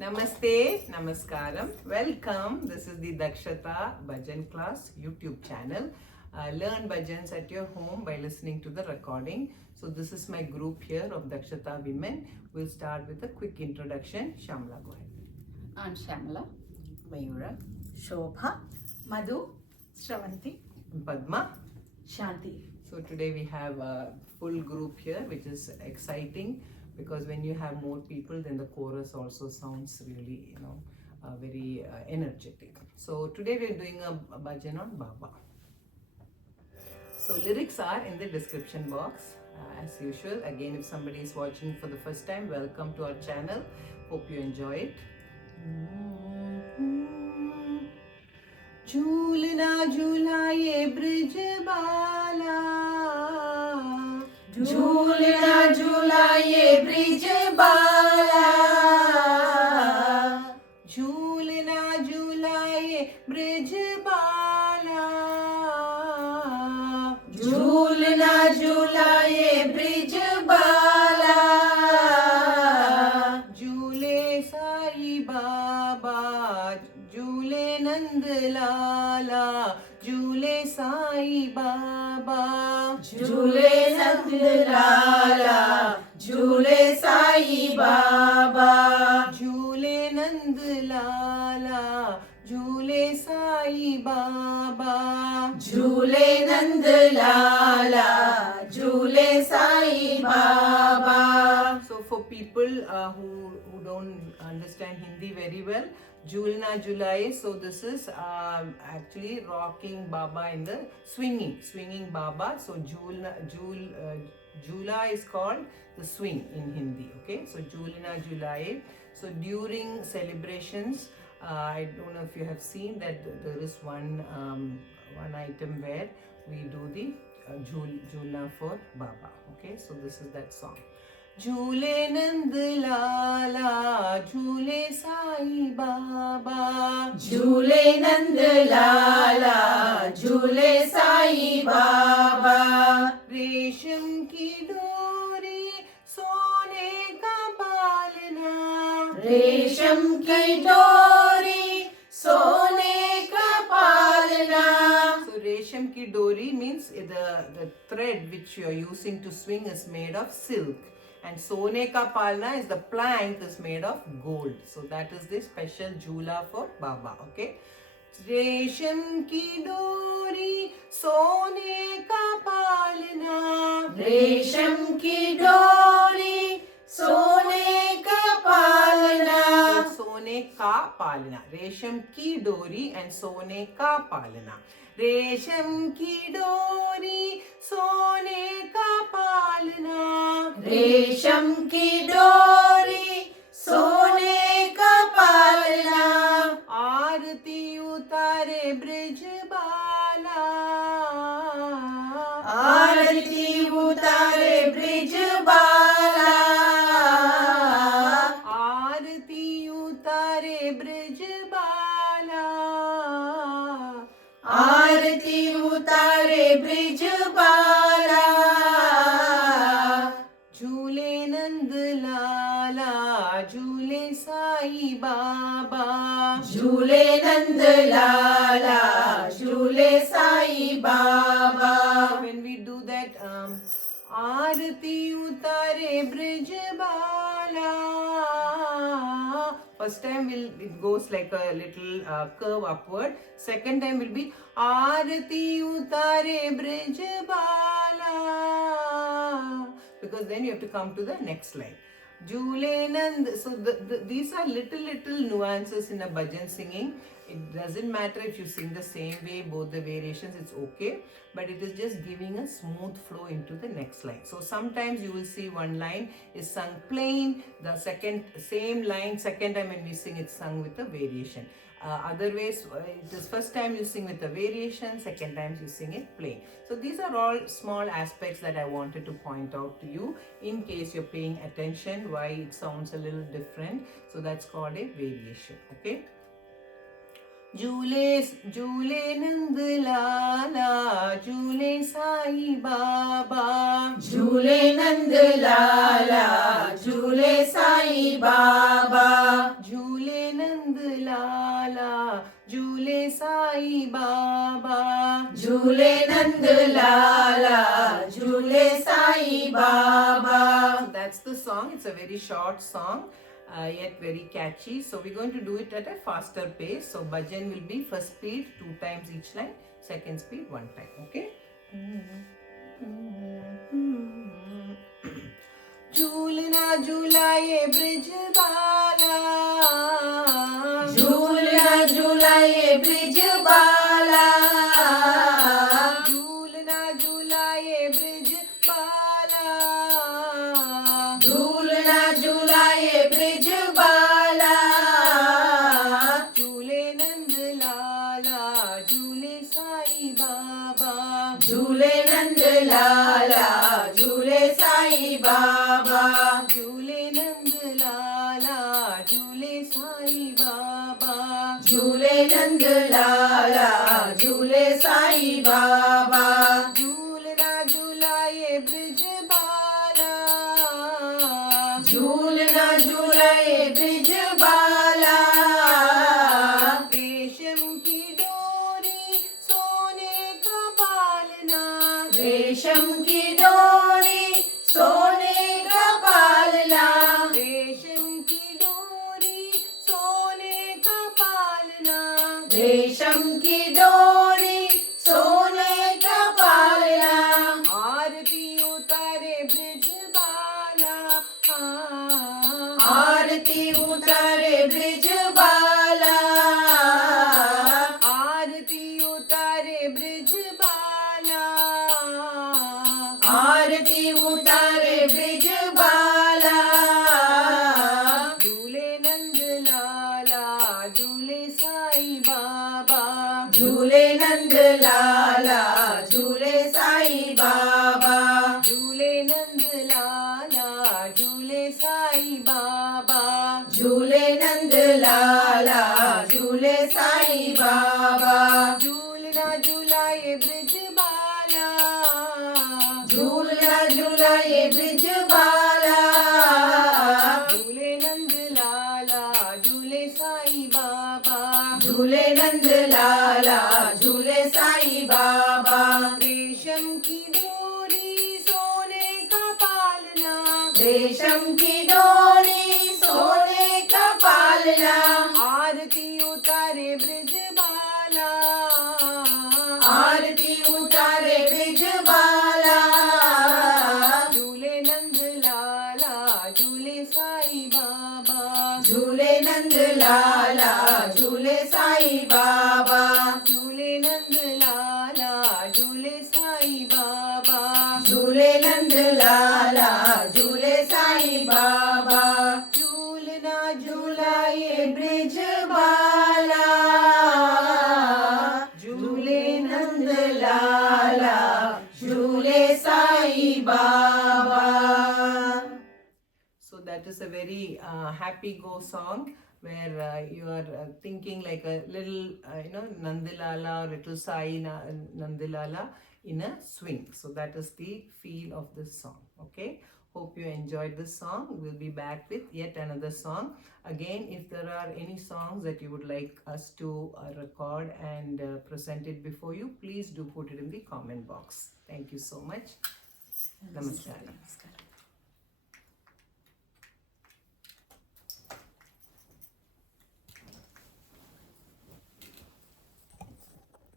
Namaste, Namaskaram. Welcome. This is the Dakshata Bhajan class YouTube channel. Learn bhajans at your home by listening to the recording. So this is my group here of Dakshata women. We'll start with a quick introduction. Shamla, go ahead. I'm Shamala. Mayura, Shobha, Madhu, Shravanti, Padma. Shanti. So today we have a full group here, which is exciting because when you have more people, then the chorus also sounds really, very energetic. So today we are doing a bhajan on Baba. So lyrics are in the description box as usual. Again, if somebody is watching for the first time, welcome to our channel. Hope you enjoy it. झूलना झूलाए bridge बाला, झूलना झूलाए bridge बाला, झूलना झूलाए bridge बाला, झूलना झूलाए bridge बाला, झूले साई बाबा, झूले नंद लाला, झूले साई बाबा, झूले नंद लाला, झूले साई बाबा, झूले नंद लाला, झूले साई बाबा, झूले नंद लाला, झूले Sai Baba. So for people who don't understand Hindi very well, Jhulna Jhulaye, so this is actually rocking Baba in the swinging Baba. So Jhula is called the swing in Hindi, okay? So Jhulna Jhulaye. So during celebrations, I don't know if you have seen that there is one item where we do the Jhulna for Baba, okay? So this is that song. झूले नंद लाला, झूले साई बाबा, झूले नंद लाला, झूले साई बाबा, रेशम की डोरी सोने का पालना, रेशम की डोरी सोने का पालना. So रेशम की डोरी means the thread which you are using to swing is made of silk. And Sone ka palna is the plank is made of gold. So that is the special jhula for Baba. Okay. रेशम की डोरी सोने का पालना, रेशम की डोरी सोने का पालना. So सोने का पालना, रेशम की डोरी and सोने का पालना. रेशम की डोरी सोने का पालना, रेशम की डोरी सोने का पालना. आरती उतारे ब्रिज बाला, आरती उतारे ब्रिज बाला, आरती उतारे ब्रिज बाला, आरती उतारे ब्रिज बाला. झूले नंद लाला, झूले साई बाबा, झूले नंद लाला, झूले Sai Baba. When we do that, आरती उतारे bridge Bala. First time it goes like a little curve upward. Second time will be आरती उतारे bridge Bala, because then you have to come to the next line. Jhule Nand. So these are little nuances in a bhajan singing. It doesn't matter if you sing the same way, both the variations, it's okay. But it is just giving a smooth flow into the next line. So sometimes you will see one line is sung plain, the same line, second time when we sing it's sung with a variation. Other ways, it is first time you sing with a variation, second time you sing it plain. So these are all small aspects that I wanted to point out to you in case you're paying attention why it sounds a little different. So that's called a variation, okay? झूले झूले नंद लाला, झूले साई बाबा, झूले नंद लाला, झूले साई बाबा, झूले झूले नंद लाला, झूले Sai Baba. That's the song. It's a very short song, yet very catchy. So we're going to do it at a faster pace. So bhajan will be first speed 2 times each line, second speed 1 time. Okay. झूलना झूलाए bridge बाला, झूलना झूलाए bridge बाला, झूलना झूलाए bridge बाला, झूलना झूलाए bridge बाला. झूले नंद लाला, झूले साई बाबा, झूले नंद लाला, झूले साई बाबा. झूले नंद लाला, झूले साई बाबा, झूले नंद लाला, झूले साई बाबा. झूलना झूलाए ब्रिज बाला, झूलना झूलाए ब्रिज बाला. रेशम की डोरी सोने का पालना, रेशम की डोरी सोने का पालना, रेशम की डोरी सोने का पालना, रेशम की डोरी सोने का पालना. आरती उतारे ब्रिज बाला, आरती उतारे ब्रिज बाला, आरती उतारे ब्रिज बाला, आरती उतारे ब्रिज बाला. झूले नंद लाला, झूले साई बाबा, झूले नंद लाला, झूले साई बाबा. झूले नंद लाला, झूले साई बाबा, झूले नंद लाला, झूले साई बाबा. झूलना झूलाए ब्रिज बाला, झूलना झूलाए ब्रिज बाला, झूले नंद लाला, झूले साई बाबा, झूले नंद लाला, झूले साई बाबा. रेशम की डोरी सोने का पालना, रेशम की डोरी सोने का पालना, आरती उतारे ब्रिज बाला, आरती उतारे ब्रिज बाला. झूले नंद लाला, झूले साई बाबा, झूले नंद लाला, झूले साई बाबा. झूले नंद लाला, झूले साई बाबा, झूले नंद लाला, झूले साई बाबा. झूलना झूलाए ब्रिज बाला, झूले नंद लाला, झूले Sai Baba. So that is a very happy go song where you are thinking like a little Nandilala or little Sai Nandilala in a swing. So that is the feel of this song. Okay, hope you enjoyed this song. We'll be back with yet another song. Again, if there are any songs that you would like us to record and present it before you, please do put it in the comment box. Thank you so much. Namaskar.